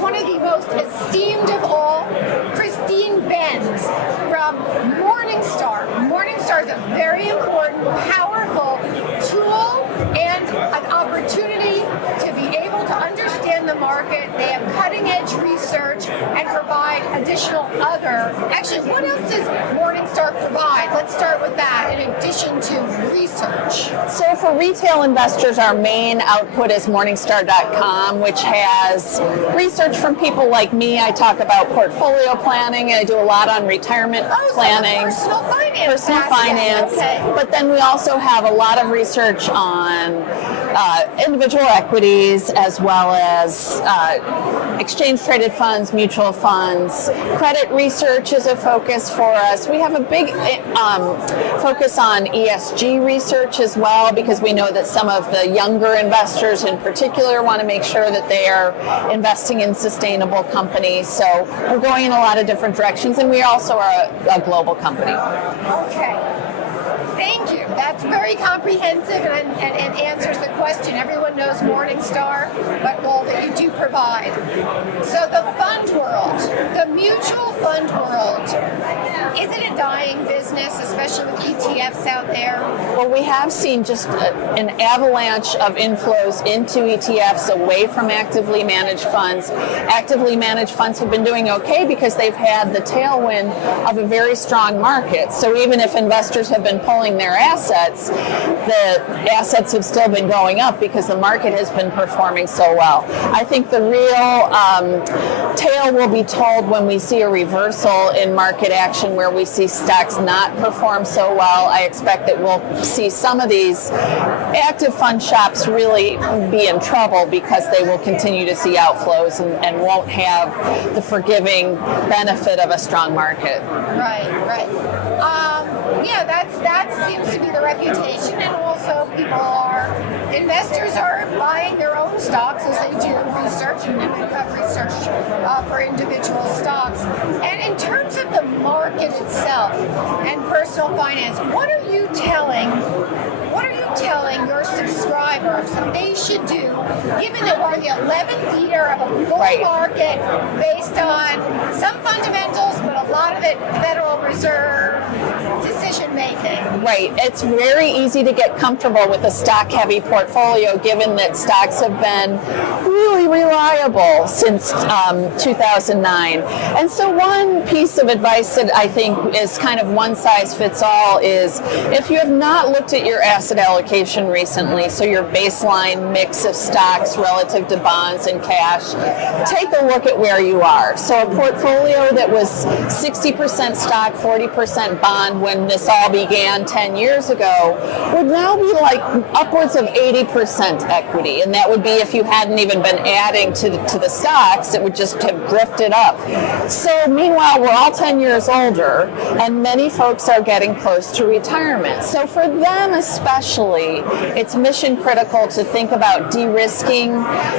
one of the most esteemed of all, Benz from Morningstar. Morningstar is a very important, powerful tool and an opportunity to be able to understand the market. They have cutting-edge research and provide additional other. Actually, what else does Morningstar provide? Let's start with that in addition to research. So for retail investors, our main output is Morningstar.com, which has research from people like me. I talk about portfolio planning, and I do a lot on retirement planning. So personal finance. Personal finance. Okay. But then we also have a lot of research on individual equities, as well as exchange-traded funds, mutual funds. Credit research is a focus for us. We have a big focus on ESG research as well, because we know that some of the younger investors in particular want to make sure that they are investing in sustainable companies. So we're going in a lot of different directions, and we also are a global company. Okay. Thank you. That's very comprehensive and answers the question. Everyone knows Morningstar, but all that you do provide. So the fund world, the mutual fund world, is it a dying business, especially with ETFs out there? Well, we have seen just an avalanche of inflows into ETFs away from actively managed funds. Actively managed funds have been doing okay because they've had the tailwind of a very strong market. So even if investors have been pulling their assets, the assets have still been going up because the market has been performing so well. I think the real tale will be told when we see a reversal in market action where we see stocks not perform so well. I expect that we'll see some of these active fund shops really be in trouble because they will continue to see outflows and won't have the forgiving benefit of a strong market. Right. Yeah, that seems to be the reputation, and also investors are buying their own stocks as they do research, and we have research for individual stocks. And in terms of the market itself and personal finance, what are you telling your subscribers they should do, given that we're in the 11th year of a bull market based on some fundamentals, but a lot of it Federal Reserve decision making? Right. It's very easy to get comfortable with a stock-heavy portfolio, given that stocks have been really reliable since 2009. And so one piece of advice that I think is kind of one size fits all is if you have not looked at your asset allocation recently, so your baseline mix of stocks relative to bonds and cash, take a look at where you are. So a portfolio that was 60% stock, 40% bond when this all began 10 years ago would now be like upwards of 80% equity. And that would be if you hadn't even been adding to the stocks, it would just have drifted up. So meanwhile, we're all 10 years older, and many folks are getting close to retirement. So for them especially, it's mission critical to think about de-risking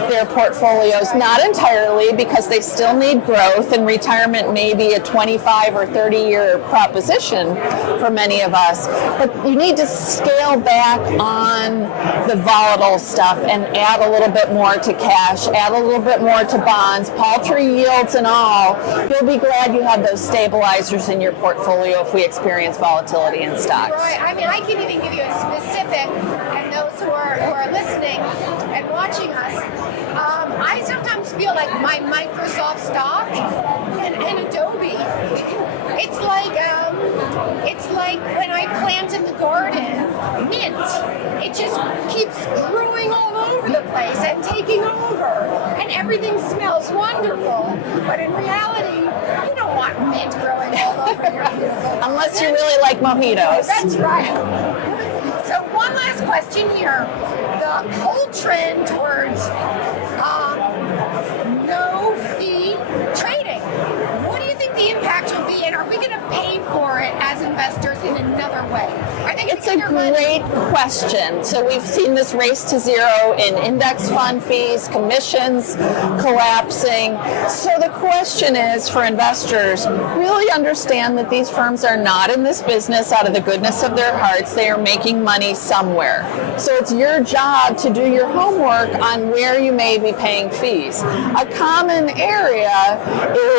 their portfolios, not entirely because they still need growth, and retirement may be a 25 or 30-year proposition for many of us, but you need to scale back on the volatile stuff and add a little bit more to cash, add a little bit more to bonds, paltry yields and all. You'll be glad you have those stabilizers in your portfolio if we experience volatility in stocks. Right. I mean, I can even give you a specific, and those who are listening and watching us, I sometimes feel like my Microsoft stock and Adobe, it's like when I plant in the garden mint. It just keeps growing all over the place and taking over, and everything smells wonderful. But in reality, you don't want mint growing all over your beautiful unless you really like mojitos. That's right. So one last question here. The whole trend towards no-fee trading. What do you think the impact will be, and are we going to pay for it as investors in another way? Are they It's a great question. So we've seen this race to zero in index fund fees, commissions collapsing. So the question is for investors, really understand that these firms are not in this business out of the goodness of their hearts. They are making money somewhere. So it's your job to do your homework on where you may be paying fees. A common area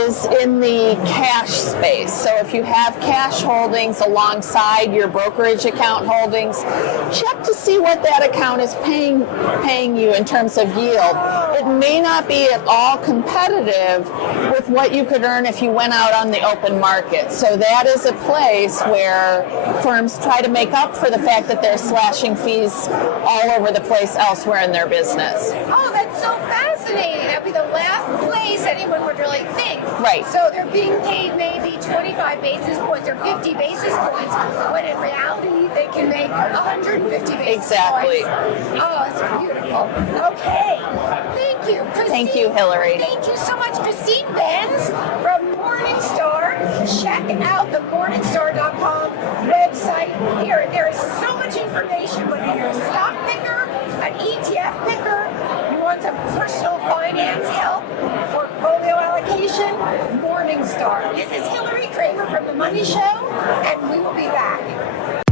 is in the cash space. So if you have cash holdings alongside your brokerage account holdings, check to see what that account is paying you in terms of yield. It may not be at all competitive with what you could earn if you went out on the open market. So that is a place where firms try to make up for the fact that they're slashing fees all over the place elsewhere in their business. Oh, that's so fascinating. That'd be the last place anyone would really think. Right. So they're being paid maybe 25 basis points or 50 basis points, when in reality they can make 150 basis Exactly. points. Oh, it's beautiful. Okay. Thank you, Christine. Thank you, Hillary. Thank you so much, Christine Benz from Morningstar. Check out the Morningstar.com website. There is so much information, whether you're a stock picker, an ETF picker, you want some personal finance help, portfolio allocation, Morningstar. This is Hillary Kramer from The Money Show, and we will be back.